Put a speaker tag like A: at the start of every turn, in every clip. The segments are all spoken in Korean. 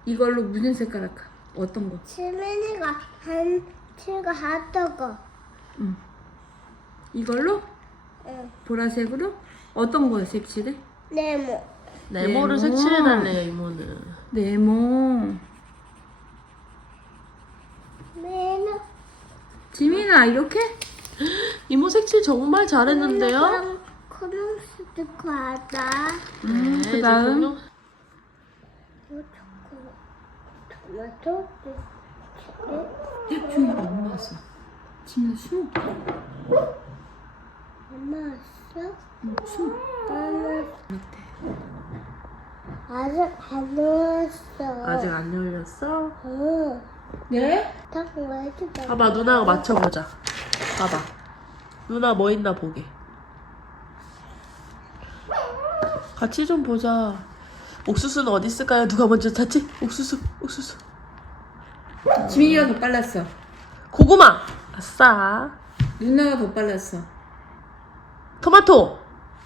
A: 이걸로 무슨 색깔 할까? 어떤 거?
B: 지민이가 제가 하던 거.
A: 응. 이걸로?
B: 응.
A: 보라색으로? 어떤 거 색칠해?
B: 네모.
A: 네모.
C: 네모를 색칠해달래요 이모는.
A: 네모.
B: 네모.
A: 지민아 이렇게?
C: 이모 색칠 정말 잘했는데요?
B: 코롱스티커 하다.
C: 네,
A: 그다음
B: 토마토.
A: 주인이 엄마 왔어. 지민아 숨어.
B: 엄마 왔어?
A: 응, 숨어.
B: 아직 안 왔어.
C: 아직 안 열렸어?
B: 응.
A: 네?
B: 왜 해주다.
C: 봐봐 누나가 맞춰보자. 봐봐. 누나 뭐 있나 보게. 같이 좀 보자. 옥수수는 어디 있을까요? 누가 먼저 찾지? 옥수수.
A: 지민이가 더 빨랐어.
C: 고구마. 아싸.
A: 누나가 더 빨랐어.
C: 토마토.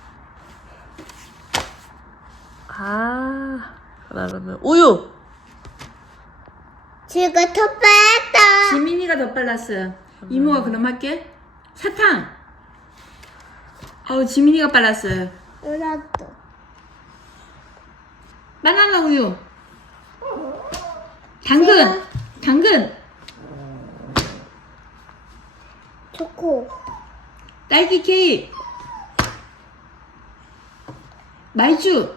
C: 그러면 우유.
B: 지금 더 뺐다.
A: 지민이가 더 빨랐어요. 이모가 그럼 할게. 사탕. 지민이가 빨랐어요.
B: 누나도.
A: 바나나 우유. 당근.
B: 초코.
A: 딸기 케이크. 말주.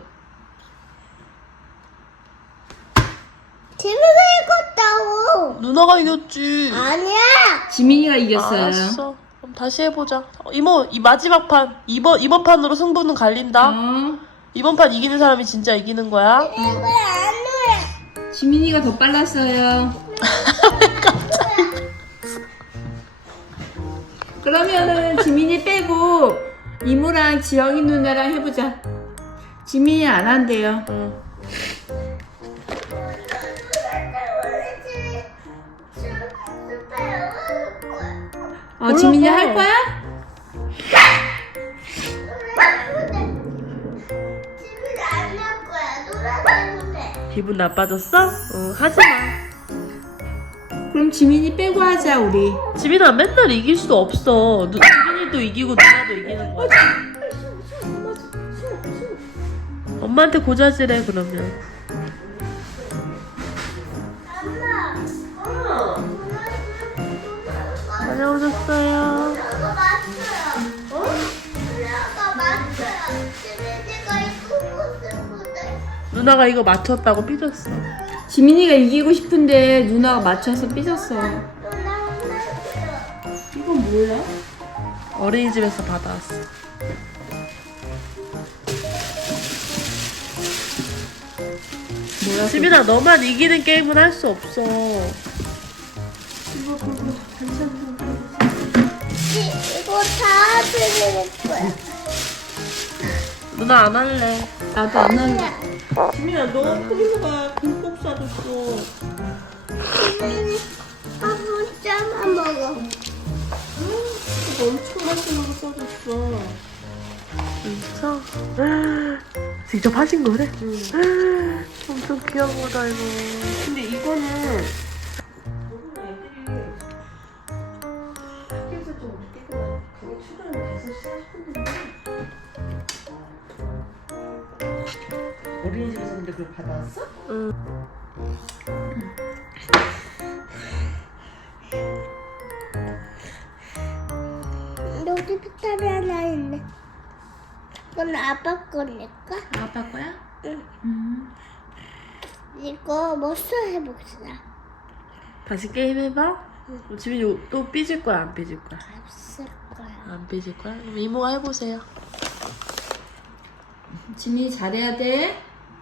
B: 지민이가 이겼다고.
C: 누나가 이겼지.
B: 아니야.
A: 지민이가 이겼어요.
C: 알았어. 그럼 다시 해보자. 이모 이 마지막 판 이번 판으로 승부는 갈린다. 이번 판 이기는 사람이 진짜 이기는 거야.
B: 이거 안 돼.
A: 지민이가 더 빨랐어요. 그러면은 지민이 빼고 이모랑 지영이 누나랑 해보자. 지민이 안 한대요.
C: 응.
A: 지민이
C: 몰라.
A: 할 거야?
B: 지민이 안 할 거야. 놀아주면 돼.
C: 기분 나빠졌어? 하지 마.
A: 그럼 지민이 빼고 하자 우리.
C: 지민아 맨날 이길 수도 없어. 지민이도 이기고 누나도 이기는 거야. 엄마한테 고자질해 그러면. 다녀오셨어요.
B: 누나가 맞어요. 누나가 맞어요. 지민이가 이기고 싶은데.
C: 누나가 이거 맞췄다고 삐졌어.
A: 지민이가 이기고 싶은데 누나가 맞춰서 삐졌어.
B: 누나가 맞어요.
A: 이건 뭐야?
C: 어린이집에서 받아왔어.
A: 뭐야?
C: 지민아 너만 이기는 게임은 할 수 없어.
B: 이거 다 지민이 거야.
C: 누나 안 할래.
A: 나도 안 할래.
C: 지민아 너 크리스가 김밥 사줬어.
B: 지민이 한 번짜만 먹어.
C: 엄청 맛있는 거 써줬어. 진짜? 직접 하신 거래? 응. 엄청 귀여운 거다 이거. 근데 이거는 학교에서 좀 웃기구나. 그게 출연을 계속 시작했는데
D: 어린이집에서 근데 그걸 받아왔어?
C: 응.
B: 여기 피타리 하나 있네. 이건 아빠 거니까.
A: 아빠 거야?
B: 응. 이거 뭐써 해봅시다.
C: 다시 게임 해봐. 지민이 또 삐질 거야 안 삐질 거야?
B: 없을 거야.
C: 안 삐질 거야? 그럼 이모가 해보세요.
A: 지민이 잘해야 돼.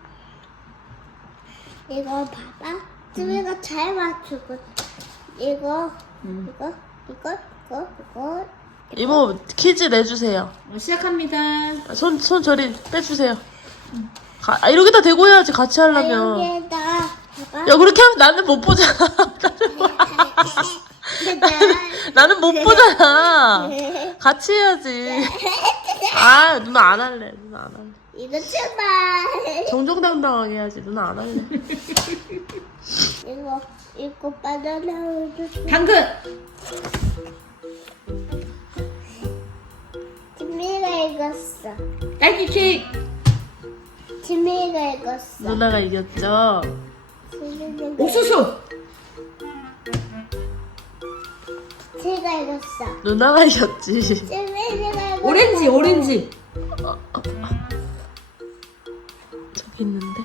B: 이거 봐봐. 지민이가 잘 맞추고. 이거.
C: 이모 퀴즈 내주세요.
A: 시작합니다.
C: 손 저리 빼주세요. 이렇게 다 대고 해야지 같이 하려면.
B: 여기에다 봐봐.
C: 야 그렇게 하면 나는 못 보잖아. 나는 못 보잖아. 같이 해야지. 누나 안 할래. 누나 안 할래.
B: 이거 제발.
C: 정정당당하게 해야지. 누나 안 할래.
B: 이거 바나나 우유.
A: 당근.
B: 지미가 읽었어.
A: 딸기 케이크.
B: 지미가 읽었어.
C: 누나가 이겼죠?
B: 지미가
A: 옥수수.
B: 제가 읽었어.
C: 누나가 이겼지.
B: 지미가 읽었어.
A: 오렌지, 오렌지.
C: 저기 있는데.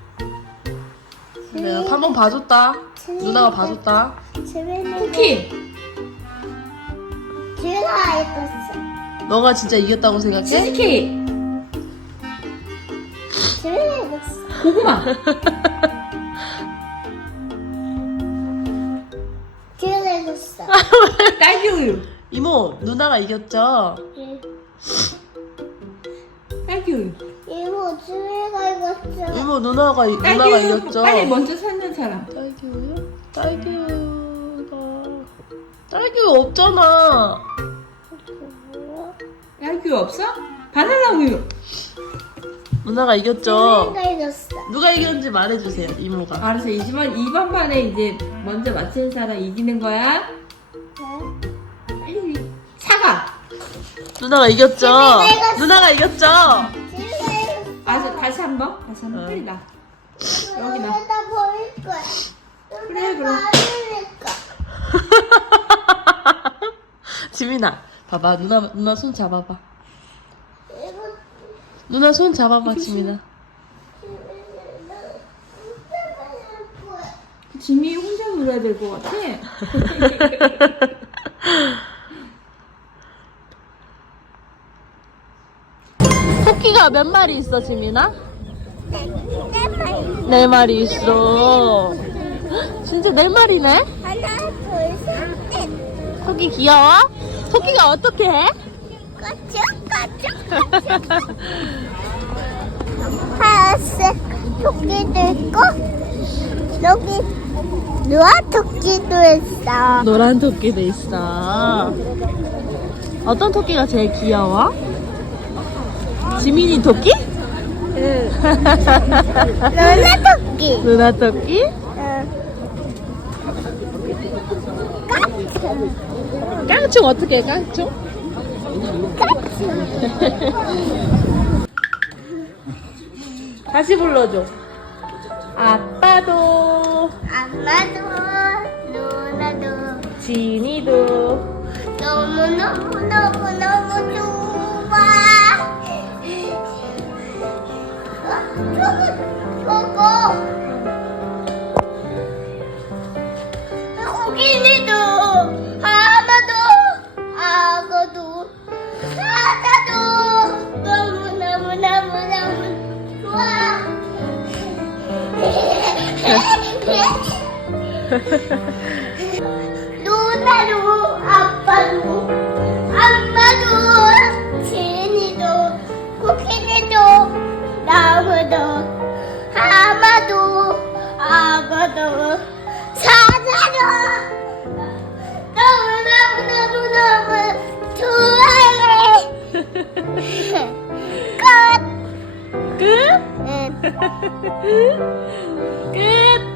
C: 내가 한번 봐줬다. 누나가 봐줬다.
B: 지미가
A: 쿠키.
B: 제가 읽었어.
C: 너가 진짜 이겼다고 생각해?
A: 치즈케이크.
B: 지미가 읽었어.
A: 고구마.
B: 제가 읽었어.
A: 딸기 우유.
C: 이모, 누나가 이겼죠?
A: 딸기 우유.
B: 이모 지미가 읽었어.
C: 이모, 누나가
A: 딸기 우유
C: 이겼죠?
A: 빨리 먼저 찾는 사람.
C: 딸기 우유? 딸기 우유가 딸기 우유 없잖아.
A: 딸기 우유 없어? 바나나 우유.
C: 누나가 이겼죠?
B: 지미가 읽었어.
C: 누가 이겼는지 말해주세요, 이모가.
A: 알았어. 2번 판에 이제 먼저 맞히는 사람 이기는 거야. 빨리. 사과.
C: 누나가 이겼죠?
B: 지미가 이겼어.
C: 누나가 이겼죠?
B: 지미가 읽었어.
A: 알았어. 다시 한 번. 빨리 나. 여기 나.
B: 여기다 버릴 거야.
A: 그래, 그럼.
B: 버리니까.
C: 지민아, 봐봐. 누나 손 잡아봐.
B: 이거
C: 누나 손 잡아봐, 지민아.
A: 지미 혼자 놀아야 될 것 같아.
C: 토끼가 몇 마리 있어, 지민아? 4마리 있어. 진짜 4마리네?
B: 하나, 둘, 셋, 넷.
C: 토끼 귀여워? 토끼가 어떻게 해?
B: 까쭉. 하얀색 토끼도 있고, 여기 노란 토끼도 있어.
C: 노란 토끼도 있어. 어떤 토끼가 제일 귀여워? 지민이 토끼?
B: 응. 노란 토끼.
C: 누나 토끼? 깡총 어떻게 해, 깡총? 다시 불러줘. 아빠도,
B: 엄마도, 누나도
C: 지니도,
B: 너무너무 좋아. 저거. 고기니도, 하마도, 악어도, 사자도 너무너무 좋아. 누나도, 아빠도, 엄마도, 지니도, 코끼리도, 나무도, 하마도, 악어도, 사자도 너무너무 좋아해. 끝.
C: 끝?
B: 응.
C: 끝!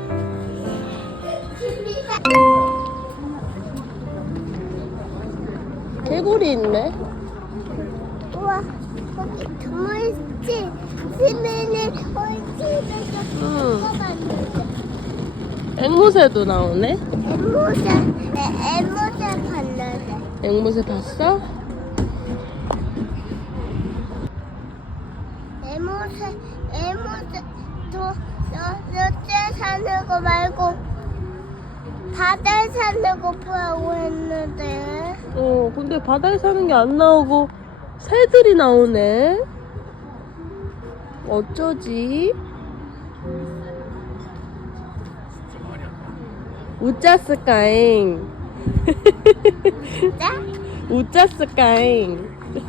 C: 개구리 있네.
B: 우와, 거기 더 있지. 집에는 집에서
C: 응.
B: 먹어봤는데.
C: 앵무새도 나오네.
B: 앵무새 봤는데.
C: 앵무새 봤어?
B: 앵무새도 여태 사는 거 말고 바다에 사는 거 보라고 했는데.
C: 근데 바다에 사는 게 안 나오고 새들이 나오네. 어쩌지? 우짜스까잉.
B: 나?
C: 우짜스까잉.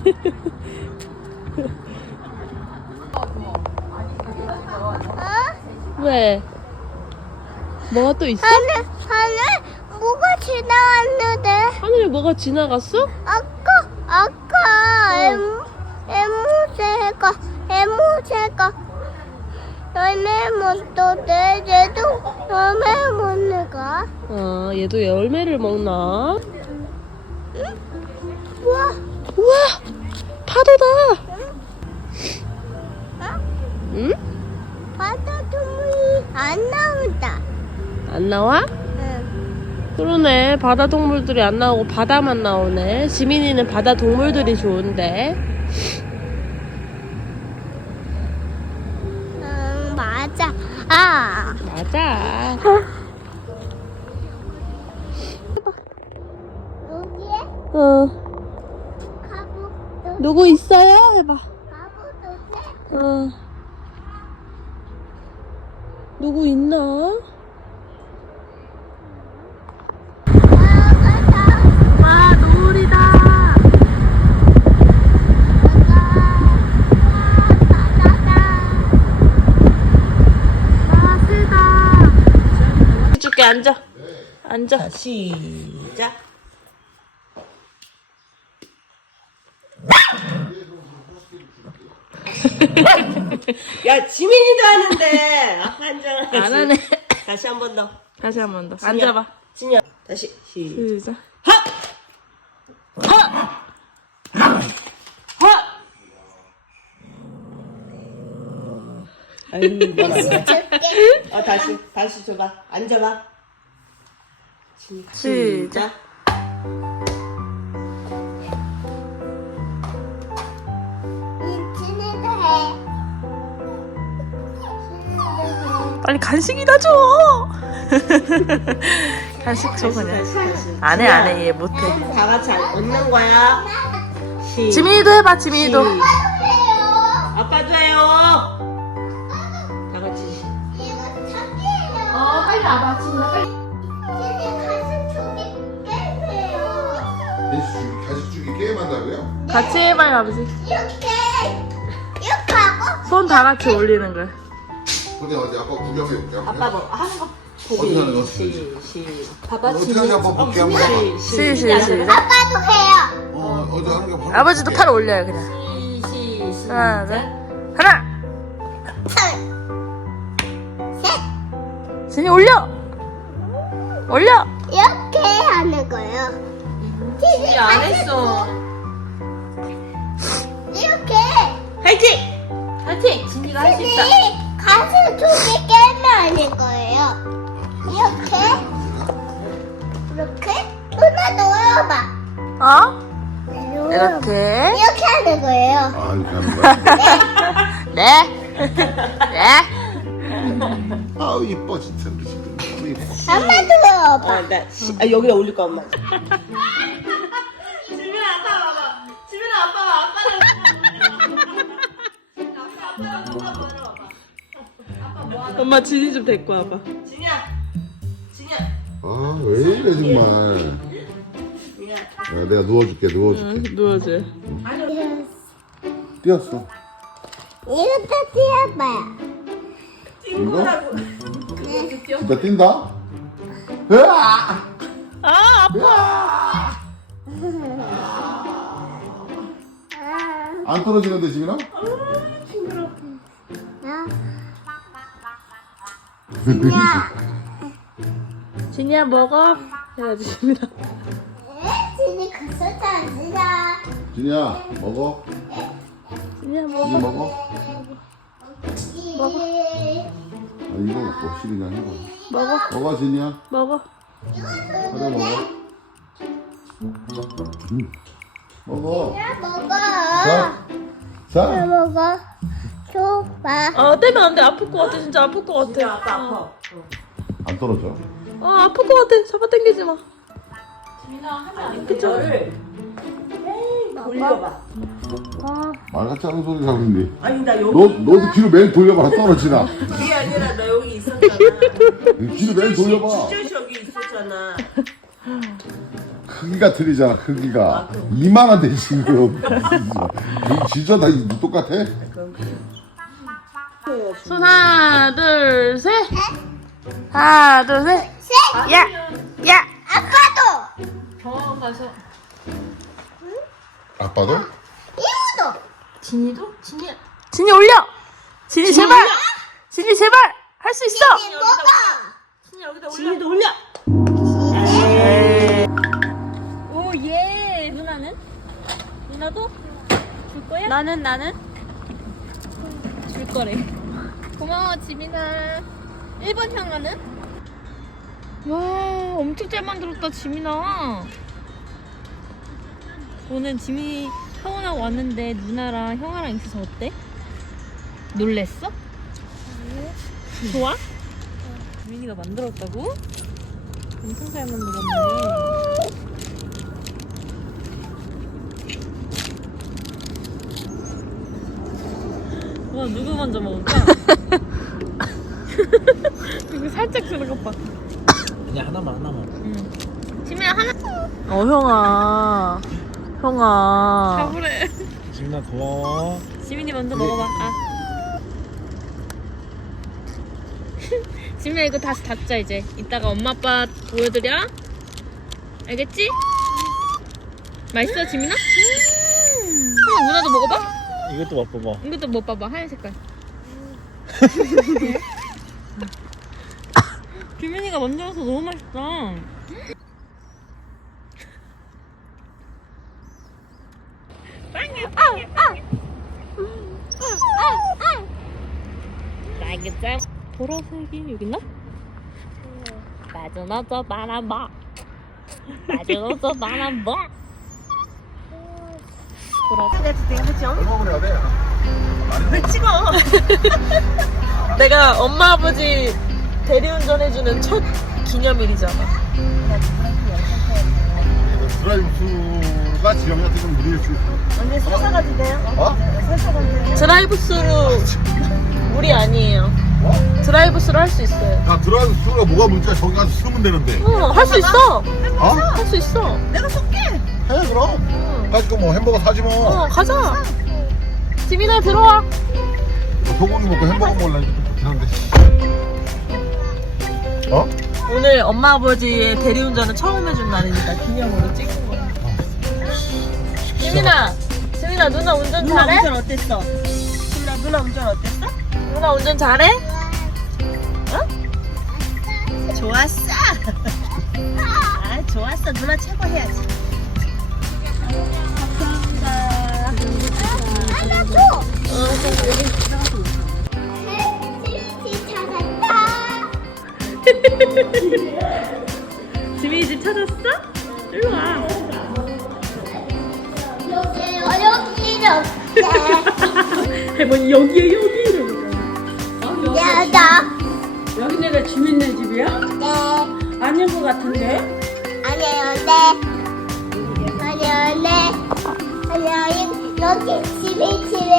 B: 어?
C: 왜? 뭐가 또 있어?
B: 하늘 뭐가 지나왔는데?
C: 하늘에 뭐가 지나갔어?
B: 아까 앵무새가 해무새가 열매 먹도 내 얘도 열매 먹는 거.
C: 얘도 열매를 먹나?
B: 우와.
C: 우와! 파도다! 응?
B: 바다 동물이 안 나온다.
C: 안 나와?
B: 응.
C: 그러네. 바다 동물들이 안 나오고 바다만 나오네. 지민이는 바다 동물들이 좋은데.
B: 응, 맞아. 아.
C: 맞아.
B: 여기에 가복도
C: 누구 있어요? 해봐.
B: 가복도
C: 누구 있나? 와, 노을이다. 와, 세다. 해줄게, 앉아. 앉아. 시작.
D: 야, 지민이도 하는데. 한장
C: 안 하네.
D: 다시 한 번 더.
C: 다시 한 번 더. 앉아봐.
D: 진이야. 다시.
C: 시작.
D: 아유, 다시 줘봐. 앉아봐.
C: 시작.
B: 진이도 해.
C: 빨리 간식이나 줘. 간식 줘 그냥. 안 해, 안 해. 얘 못해.
D: 다 같이 얻는 거야.
C: 지민이도 해봐. 지민이도.
B: 해요.
D: 아빠도 해요. 다 같이.
B: 이거 찾기예요.
A: 빨리 와봐. 진아 빨리.
B: 진이 가슴 쪽에 깨세요.
E: 가식주기 게임한다고요?
C: 같이 해봐요, 아버지.
B: 이렇게 하고
C: 손 다 같이 올리는 거야.
E: 근데 어디 아빠 구경해 볼게.
D: 아빠 뭐 하는 거
E: 어디 하는 거?
D: 봐봐.
E: 어떻게 하는지 한번 볼게 한번.
C: 시작.
B: 아빠도 해요.
E: 어디 하는 게 바로.
C: 아버지도 팔 올려요, 그냥. 하나, 둘. 하나. 진이 올려. 올려.
B: 이렇게 하는 거예요. 진이
A: 안 했어.
B: 이렇게
D: 화이팅!
A: 화이팅. 진이가 할 수 있다.
B: 진이 가슴 쪽에 깨면 하는 거예요. 이렇게 누나 넣어봐.
C: 어? 이렇게.
B: 이렇게 하는 거예요.
E: 아 이렇게 하는 거야?
C: 네. 네.
E: 아우 이뻐 진짜 우리 집. 너무 이뻐.
B: 엄마도 넣어봐.
D: 나 여기다 올릴 거야, 엄마.
C: 엄마 진이 좀 데리고 와봐.
D: 진이야.
E: 아왜 이래 정말. 야, 내가 누워줄게.
C: 누워줘요.
E: 뛰었어.
B: 이것도 띄워봐요.
E: 이거? 진짜 뛴다? 으아!
C: 아, 아파.
E: 안 떨어지는데 지민아?
C: 진이야, 먹어. 해야지, 진이다.
B: 진이 갔었다 안 지나.
E: 진이야 먹어.
C: 진이야, 먹어.
E: 진이 먹어.
B: 먹어.
E: 아 이거 먹고 시리나 해봐.
C: 먹어.
E: 먹어 진이야.
C: 먹어.
E: 그래 먹어. 먹어.
B: 먹어.
E: 자.
B: 먹어. 줘봐.
C: 아, 떼면 안 돼. 아플 것 같아. 진짜 아플 것 같아.
D: 아파.
E: 안 떨어져.
C: 아, 아플 것 같아. 잡아당기지 마. 그쵸?
D: 돌려봐.
E: 말같지 않은 소리 하는데.
D: 아니, 나 여기.
E: 너도 뒤로 맨 돌려봐 떨어지나.
D: 그게 아니라 나 여기 있었잖아.
E: 뒤로 맨 돌려봐.
D: 쭈쭈 여기 있었잖아.
E: 크기가 틀리잖아 크기가. 이만한데 지금. 진짜 다 똑같아?
C: 손 하나, 둘, 셋. 하나, 둘, 셋. 야! 야!
B: 아빠도.
A: 병원 가서.
E: 아빠도?
B: 이모도.
C: 진이도? 진이야. 진이 올려! 진이 제발! 진이 제발! 할 수 있어!
D: 진이도 올려.
F: 오, 예. 누나는? 누나도? 줄 거야? 나는? 줄 거래. 고마워, 지민아. 1번 형아는? 와, 엄청 잘 만들었다, 지민아. 오늘 지민이 형아랑 왔는데 누나랑 형아랑 있어서 어때? 놀랬어? 좋아? 지민이가 만들었다고? 엄청 잘 만들었네. 와, 누구 먼저 먹을까? 이거 살짝 주는 것 봐.
G: 그냥 하나만.
F: 지민아 하나
C: 형아.
F: 가보래.
G: 지민아 고마워.
F: 지민이 먼저 먹어봐. 지민아 이거 다시 닫자 이제. 이따가 엄마 아빠 보여드려. 알겠지? 맛있어 지민아? 한번 누나도 먹어봐.
G: 이것도 맛봐봐.
F: 이것도 못 봐봐. 하얀 색깔. 지민이가 만들어서 너무 맛있다. 맛있어. 보라색이 여기 있나? 맞아놓았어 바람봐. 맞아놓았어 바람봐. 보라색.
E: 얼마 그래야 돼?
C: 내가 엄마 아버지 대리운전 해주는 첫 기념일이잖아.
E: 드라이브스루가 지영이한테 좀 무리일 수 있어.
C: 언니 살사가도 돼요?
E: 어?
C: 드라이브스루 무리 아니에요.
E: 어?
C: 드라이브스루 할 수 있어요.
E: 야, 드라이브스루가 뭐가 문제야? 저기 가서 쓰면 되는데.
C: 할 수 있어.
E: 어?
C: 할 수 있어.
E: 해, 그럼. 가지고 뭐 햄버거 사지 뭐.
C: 가자. 지민아 들어와.
E: 소고기 먹고 햄버거 먹으려니까 좀 좋긴 한데. 어?
C: 오늘 엄마 아버지의 대리운전을 처음 해준 날이니까 기념으로 찍은 거야. 지민아 누나 운전
D: 누나
C: 잘해?
D: 운전 어땠어? 누나 운전 어땠어?
C: 누나 운전 잘해?
D: 좋았어. 좋았어. 누나 최고 해야지.
F: 지민이 집 찾았어? 일로 와.
B: 여기는 없대.
A: 할머니 여기에 여기.
B: 야다.
A: 여기 내가 주민네 집이야?
B: 네.
A: 아닌 것 같은데?
B: 아니에요, 네. 아니에요, 네. 아니에요, 여기 집에